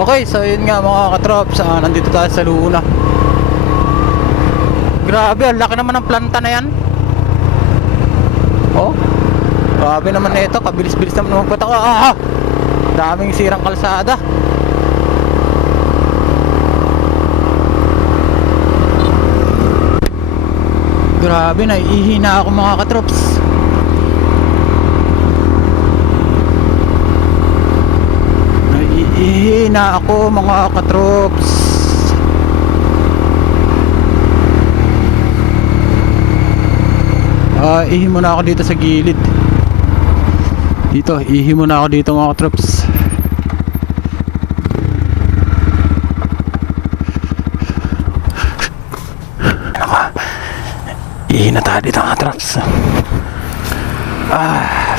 Okay, so yun nga mga katrops, ah, nandito tayo sa Luna. Grabe, ang laki naman ng planta na yan. Oh, grabe naman na ito, kabilis-bilis naman magpataka. Ah, ah, daming sirang kalsada. Grabe, naiihina ako mga katrops. Naiihina ako mga katrops. Ah, ihi muna ako dito sa gilid. Dito, ihi muna ako dito mga katrops. Ihi na tayo dito mga katrops. Ah.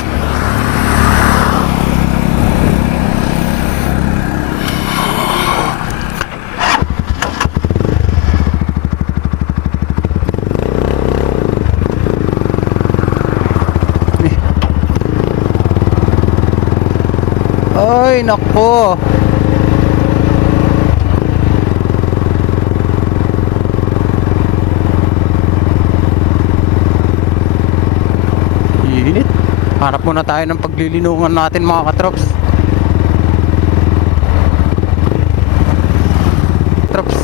Ay, nako. Init. Hanap muna tayo ng paglilinungan natin mga katrops. Trops.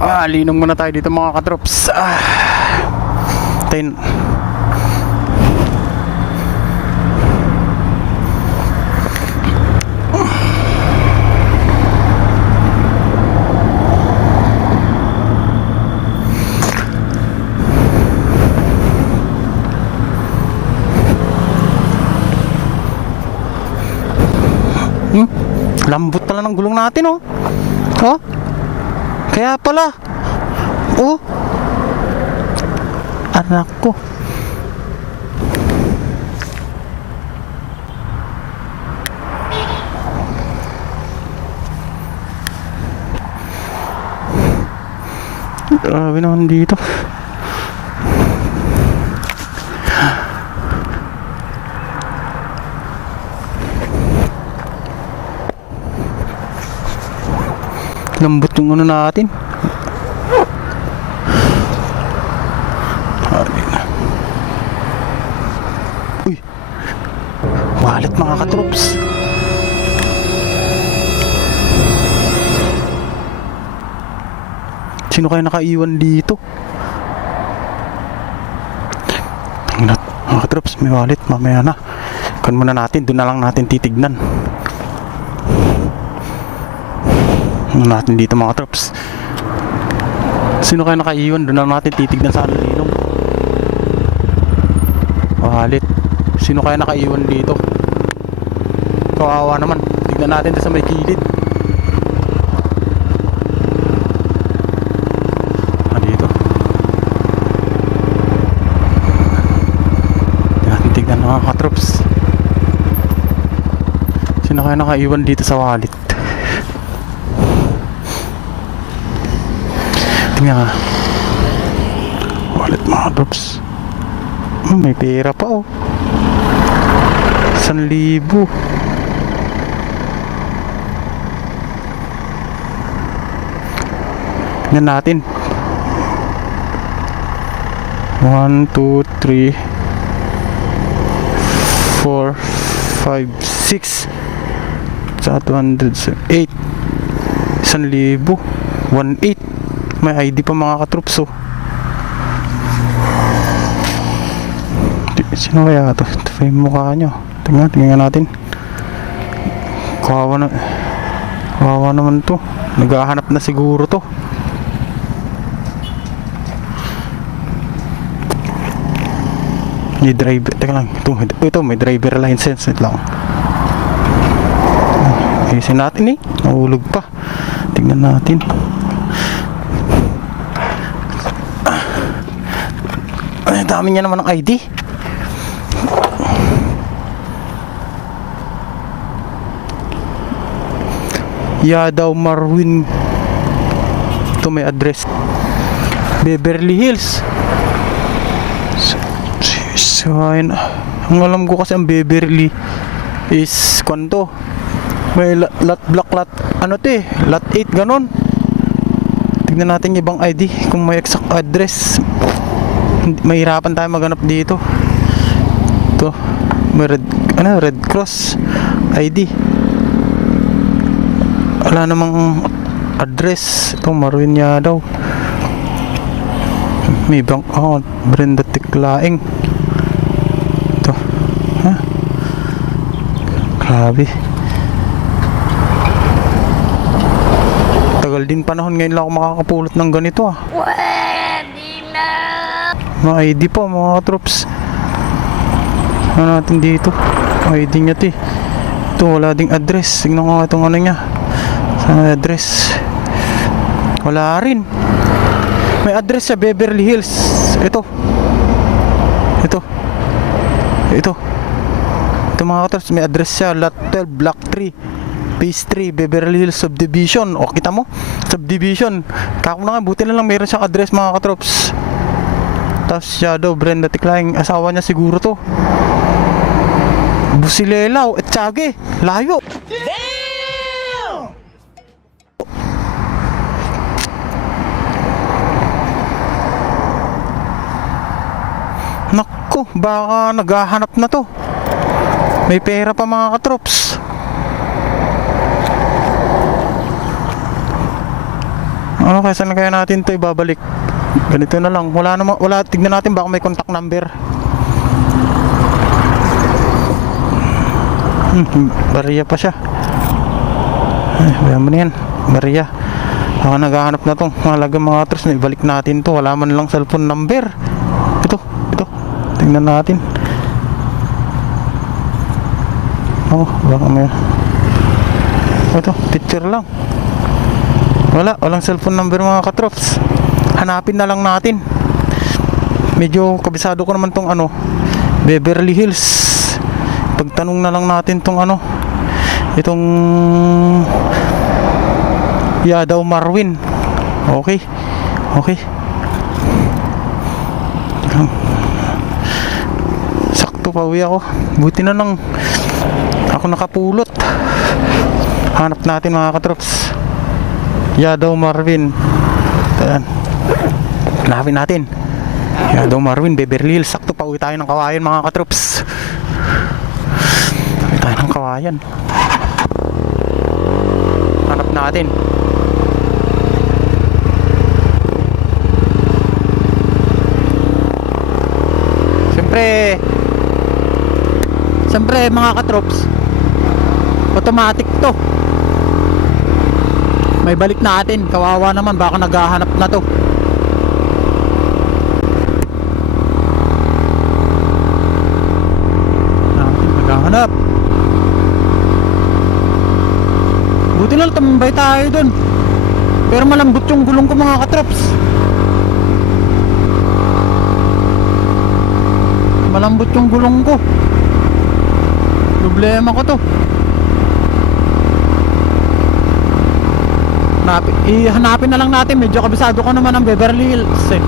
Ah, linong muna tayo dito mga katrops. Ah. Ten. Hmm? Lambot pala ng gulong natin oh. Oh? Kaya pala. Oh. Anak ko. Grabe naman dito. Lambot yung ano natin. Sino kaya nakaiwan dito? Tingnan. Mga katrops, may wallet. Mamaya na. Kan muna natin. Doon na lang natin titignan. Ano natin dito mga trops Sino kaya nakaiwan? Doon lang natin titignan sa alinong Wallet Sino kaya nakaiwan dito? Kawawa naman Tignan natin sa may kilid Ah dito Tignan natin tignan mga katrops Sino kaya nakaiwan dito sa wallet? Tingnan nga. Wallet mga drops. Hmm, may pera pa oh. San libo. Tingnan natin. 1, 2, 3 4 5, 6 sa 200 8 San libo 1, 8 may ID pa mga katroops oh. Sino kaya to? Ito pa yung mukha nyo. Tingnan, tingnan natin. Kawawa na. Kawawa naman to. Naghahanap na siguro to. May driver. Teka lang. Ito, ito may driver license. Wait lang. Ayusin natin eh. Nahulog pa. Tingnan natin. Ay, dami niya naman ng ID. Yadaw Marwin. Ito may address. Beverly Hills. So, ayun. Ang alam ko kasi ang Beverly is kwanto. May lot, block lot ano to eh, lot 8 ganon. Tignan natin ibang ID kung may exact address. Mahirapan tayo maghanap dito. To, may red, ano, red cross ID. Wala namang address. Ito, Marunya daw. May bank account. Brenda Tiklaing. Ito. Ha? Grabe. Tagal din panahon ngayon lang ako makakapulot ng ganito ah. Pwede na! Mga ID po mga troops. Ano natin dito? ID niya eh. Ito wala ding address. Tingnan ko nga itong ano niya. Saan ang address? Wala rin. May address sa Beverly Hills. Ito. Ito. Ito. Ito mga troops. May address siya. Lot 12, Block 3. Phase 3, Beverly Hills Subdivision. O, kita mo? Subdivision. Kako na nga, buti na lang meron siyang address mga katrops. Tapos siya daw, Brenda Tiklang, asawa niya siguro to. Busilelaw, Etsage, layo. Naku, baka naghahanap na to. May pera pa mga katrops. Ano kaya saan kaya natin to ibabalik? Ganito na lang. Wala naman wala tignan natin baka may contact number. Hmm, bariya pa siya. Ay, bayan mo na yan. Bariya. Baka naghahanap na tong mahalaga mga atras na ibalik natin to. Wala man lang cellphone number. Ito, ito. Tingnan natin. Oh, baka may... Ito, picture lang. Wala, walang cellphone number mga katrops. Hanapin na lang natin. Medyo kabisado ko naman tong ano, Beverly Hills. Pagtanong na lang natin tong ano, itong Yadaw Marwin. Okay. Okay. Sakto pa uwi ako. Buti na nang ako nakapulot. Hanap natin mga katrops. Yadaw Marvin. Ayan. Hanapin natin. Yadaw Marvin, Beverly Hills. Sakto pa uwi tayo ng kawayan mga katrops. Uwi tayo ng kawayan. Hanap natin. Siyempre, siyempre mga katrops, automatic to. May balik natin. Kawawa naman. Baka naghahanap na to. Ah, Naghahanap. Buti na lang tumambay tayo dun. Pero malambot yung gulong ko mga katrops. Malambot yung gulong ko. Problema ko to. Hanapin, ihanapin na lang natin. Medyo kabisado ko naman ang Beverly Hills eh.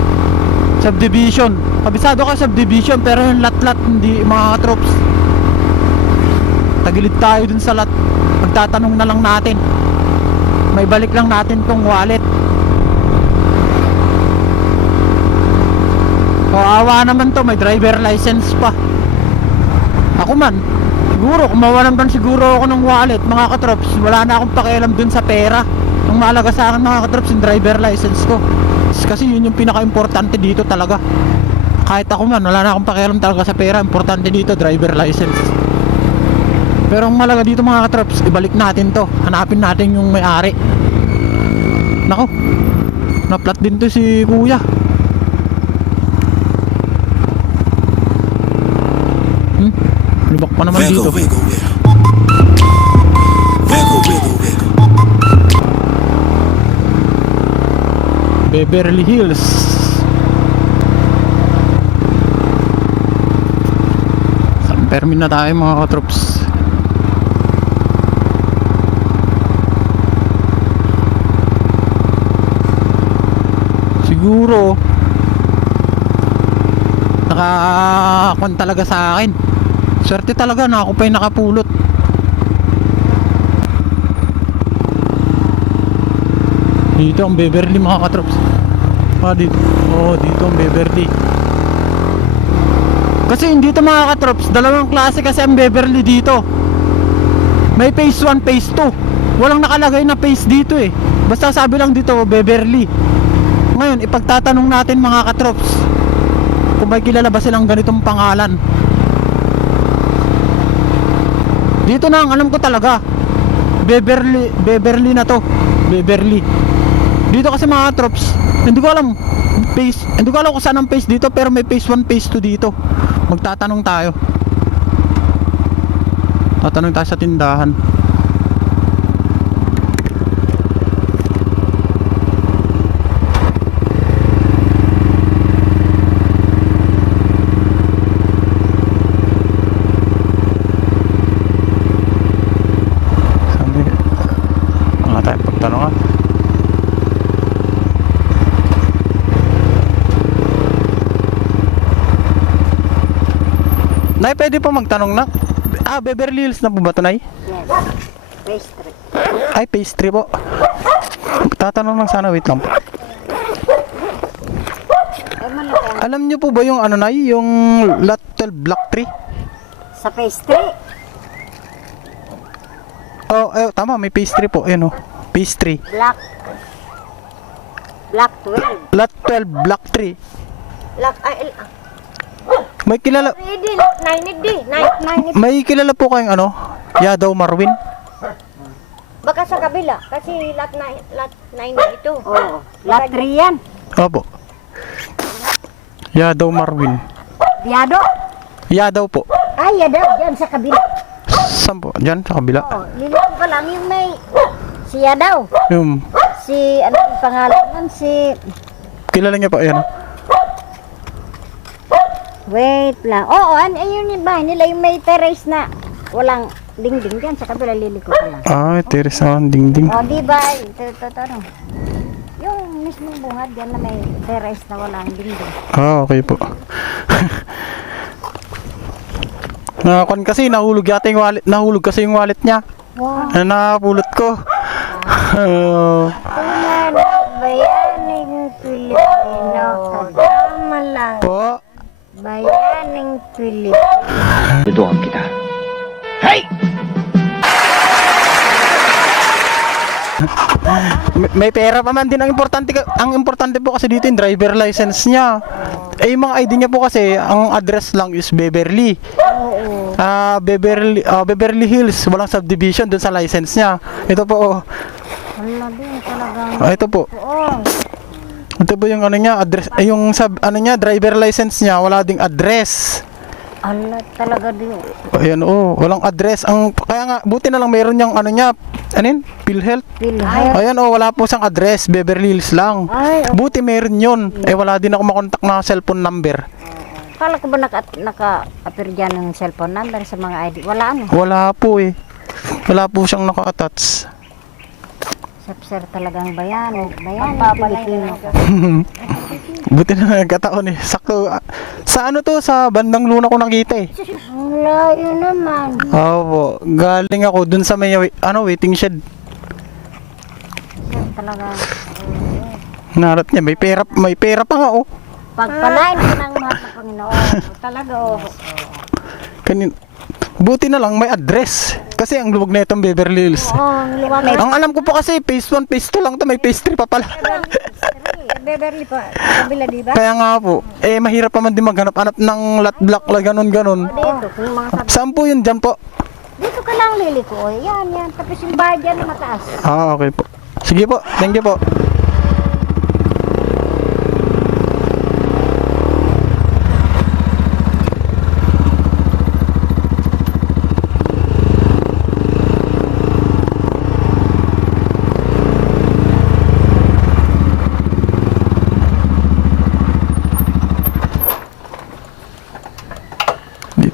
Subdivision. Kabisado ka subdivision pero yung lat-lat hindi mga troops. Tagilid tayo dun sa lat. Magtatanong na lang natin. May balik lang natin tong wallet. Kawawa naman to, may driver license pa. Ako man, siguro, kung mawalan man siguro ako ng wallet, mga katrops, wala na akong pakialam dun sa pera. Ang mahalaga sa akin mga katrops, yung driver license ko. Kasi yun yung pinaka-importante dito talaga. Kahit ako man, wala na akong pakialam talaga sa pera. Importante dito, driver license. Pero ang malaga dito mga katrops, ibalik natin to. Hanapin natin yung may-ari. Nako, naplat din to si kuya. Hmm? Lubak pa naman dito. Beverly Hills. San Fermin na tayo mga katrops. Siguro Nakakon talaga sa akin. Swerte talaga na ako pa yung nakapulot. Dito ang Beverly mga katrops. Ah, dito. Oo, dito ang Beverly. Kasi hindi ito mga katrops, dalawang klase kasi ang Beverly dito. May phase 1, phase 2. Walang nakalagay na phase dito eh. Basta sabi lang dito, Beverly. Ngayon, ipagtatanong natin mga katrops kung may kilala ba silang ganitong pangalan. Dito na ang alam ko talaga. Beverly, Beverly na to. Beverly. Dito kasi mga trops, hindi ko alam phase, hindi ko alam kung saan ang phase dito pero may phase 1, phase 2 dito. Magtatanong tayo. Tatanong tayo sa tindahan. Sabi, mga tayo pagtanungan. Nay, pwede po magtanong na. Ah, Beverly Hills na po ba ito, Nay? Yes. Pastry. Ay, pastry po. Tatanong lang sana, wait lang po. Alam niyo po ba yung ano, Nay? Yung Latel Black Tree? sa pastry. Oh, eh, tama, may pastry po. Ayun oh. Pastry. Black. Black 12. Lot 12 Black Tree. Black, ay, ah. May kilala, Ready, 9 di. 9, 9 may kilala po kayong ano? Yadaw Marwin? Baka sa kabila. Kasi lot 9, lot 9 ito. Oo. Lot 3 yan. Opo. Yadaw Marwin. Biado. Yadaw po. Ay, yadaw. Diyan sa kabila. Saan po? Diyan, sa kabila. Oo. Lilito pa lang yung may... Si Yadaw. Yung, Si, ano yung pangalan nun? Si... kilala niya po, ayan. Wait lang. Oo, an ayun yung bahay nila. Yung may terrace na walang dingding dyan. Sa kabila liliko pa lang. Ah, Teresa Dingding. O, di ba? Ito, ito, ito, ano? Yung mismong bungad dyan na may terrace na walang dingding. Ah, okay po. Nakakon kasi nahulog yata yung wallet, nahulog kasi yung wallet niya. Wow. Na napulot ko. Ah, Tunay na bayaning Pilipino. Kasama lang. po. Bayaning Pilipino. Tutukan kita. May, may pera pa man din ang importante ka- ang importante po kasi dito yung driver license niya. Eh yung mga ID niya po kasi ang address lang is Beverly. Oo. Ah, Beverly ah, Beverly Hills, walang subdivision doon sa license niya. Ito po. oh. Wala din talagang. Ah, ito po. Oo. Ito po yung ano niya, address eh, yung sub ano niya, driver license niya, wala ding address. Ala talaga din. Ayan oh, walang address. Ang kaya nga buti na lang meron yung ano niya, ano yun? PhilHealth. Pilipino. Ayan oh, wala po siyang address, Beverly Hills lang. Ay, oh. Buti meron yun. Eh wala din ako makontak na cellphone number. Kala ko ba naka, naka-appear dyan ng cellphone number sa mga ID? Wala ano. Wala po eh. Wala po siyang naka-attach. Sir talagang bayan. Bayan ng Pilipino. Buti na nagkataon eh. Sakto. ah, Sa ano to? Sa bandang luna ko nakita eh. Ang layo naman. Opo. Galing ako dun sa may ano, waiting shed. Sir talagang. Narat niya. May pera, may pera pa nga oh. Pagpalain ko ng mahal na Panginoon. Talaga oh. Kanin Buti na lang may address. Kasi ang luwag na itong Beverly Hills. Oo, ang liwanag. Ang alam ko po kasi phase 1, phase 2 lang to may phase 3 pa pala. Beverly pa. Kabila di ba? Kaya nga po, eh mahirap pa man din maghanap-hanap ng lot block la ganun ganon. Dito, kung mga sabi. Saan po yun dyan po? Dito ka lang liliko. Oh. Yan, yan. Tapos yung bahay dyan na mataas. Ah, okay po. Sige po, thank you po.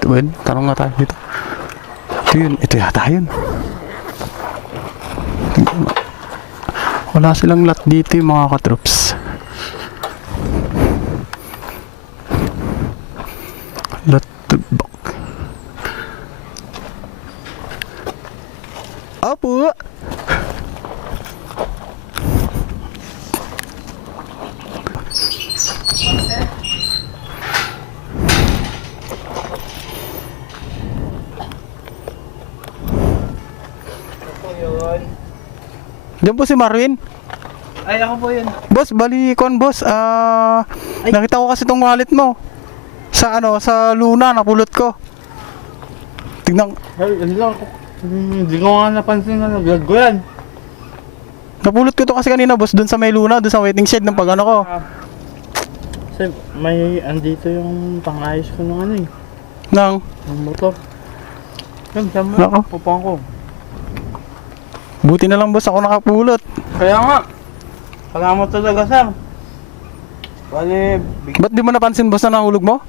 Yun? Tanong nga tayo dito. Ito yun. Ito yata yun. Wala silang lot dito yung mga katroops. Latubak. Apo. Diyan po si Marvin. Ay, ako po yun. Boss, bali kon boss. Ah, nakita ko kasi tong wallet mo. Sa ano, sa Luna napulot ko. Tignan, Ay, ano lang ako. Hmm, Hindi ko nga napansin na naglag ko yan. napulot ko to kasi kanina boss doon sa may Luna, doon sa waiting shed ng pag ano ko. Kasi may andito yung pangayos ko ng ano eh. Nang, Ng motor. Yan, tama. Nako. Pupang ko. Buti na lang boss ako nakapulot. Kaya nga. Salamat talaga, sir. Bali, big... Ba't di mo napansin boss na nahulog mo?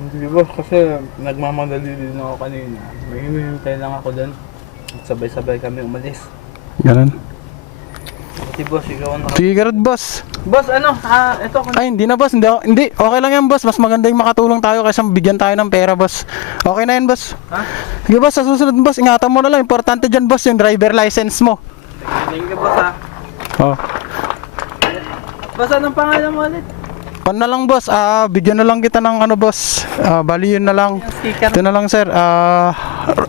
Hindi boss, kasi nagmamadali din ako kanina. May hinihintay lang ako doon. Sabay-sabay kami umalis. Ganun. Buti boss, ikaw ang naka... Sige boss. Boss, ano? Ah, ito. Ay, hindi na boss. Hindi, hindi. Okay lang yan boss. Mas maganda yung makatulong tayo kaysa bigyan tayo ng pera boss. Okay na yan boss. Ha? Sige boss, sa susunod boss, ingatan mo na lang. Importante dyan boss, yung driver license mo. Thank you, boss, ha? Oh. Boss, anong pangalan mo ulit? Pan na lang boss, ah, bigyan na lang kita ng ano boss. Ah, bali yun na lang. Ito na lang sir. Ah,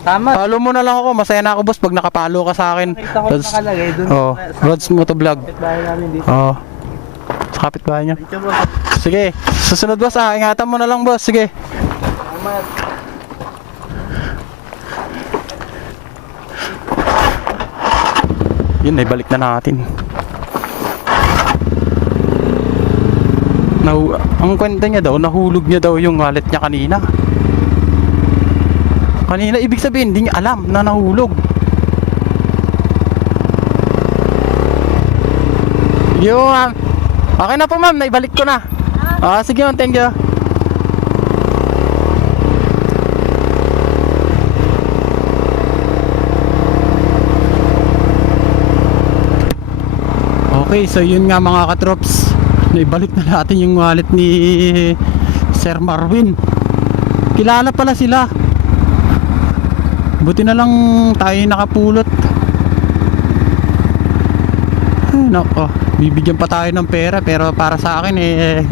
Tama. follow mo na lang ako. Masaya na ako boss pag nakapalo ka sa akin. Nakita ko Rods, nakalagay doon. oh, Rods Motovlog. Bahay namin dito. Oh. Sa kapitbahay boss. Sige, susunod boss ah, ingatan mo na lang boss. Sige. Salamat. Yun, ibalik na natin. Nahu ang kwenta niya daw, nahulog niya daw yung wallet niya kanina. Kanina, ibig sabihin, hindi niya alam na nahulog. Yo, ma'am. Okay na po, ma'am. Naibalik ko na. Ah, sige, ma'am. Thank you. Okay, so yun nga mga katrops. Naibalik na natin yung wallet ni Sir Marvin. Kilala pala sila. Buti na lang tayo nakapulot. Ay, nako. Bibigyan pa tayo ng pera pero para sa akin eh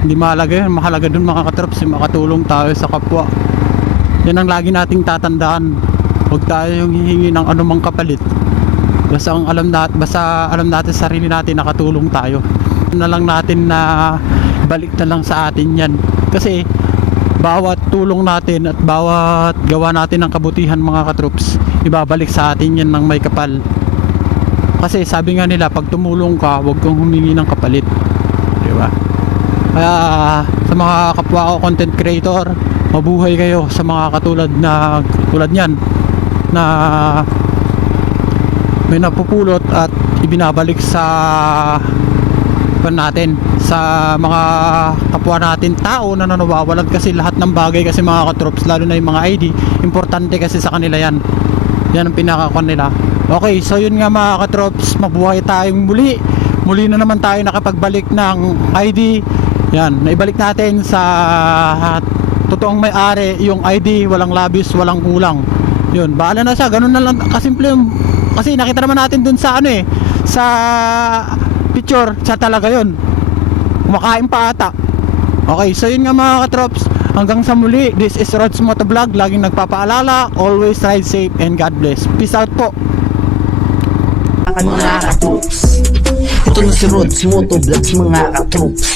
hindi mahalaga yun. Mahalaga dun mga katrops yung makatulong tayo sa kapwa. Yan ang lagi nating tatandaan. Huwag tayo yung hihingi ng anumang kapalit. Basta ang alam natin, basta alam natin sa sarili natin nakatulong tayo. Na lang natin na balik na lang sa atin 'yan. Kasi bawat tulong natin at bawat gawa natin ng kabutihan mga katroops, ibabalik sa atin 'yan ng may kapal. Kasi sabi nga nila, pag tumulong ka, huwag kang humingi ng kapalit. Di ba? Kaya sa mga kapwa ko content creator, mabuhay kayo sa mga katulad na tulad niyan na may napupulot at ibinabalik sa pan natin sa mga kapwa natin tao na nanawawalan kasi lahat ng bagay kasi mga katrops lalo na yung mga ID importante kasi sa kanila yan. Yan ang pinakakon nila. Okay so yun nga mga katrops mabuhay tayong muli. Muli na naman tayo nakapagbalik ng ID yan naibalik natin sa totoong may-ari yung ID walang labis walang kulang. Yun bahala na siya ganun na lang kasimple yung kasi nakita naman natin dun sa ano eh sa picture siya talaga yun. Kumakain pa ata. Okay so yun nga mga katrops hanggang sa muli this is Rods Motovlog laging nagpapaalala always ride safe and God bless. Peace out po. Mga katroops Ito na si Rod, si Motovlogs mga katroops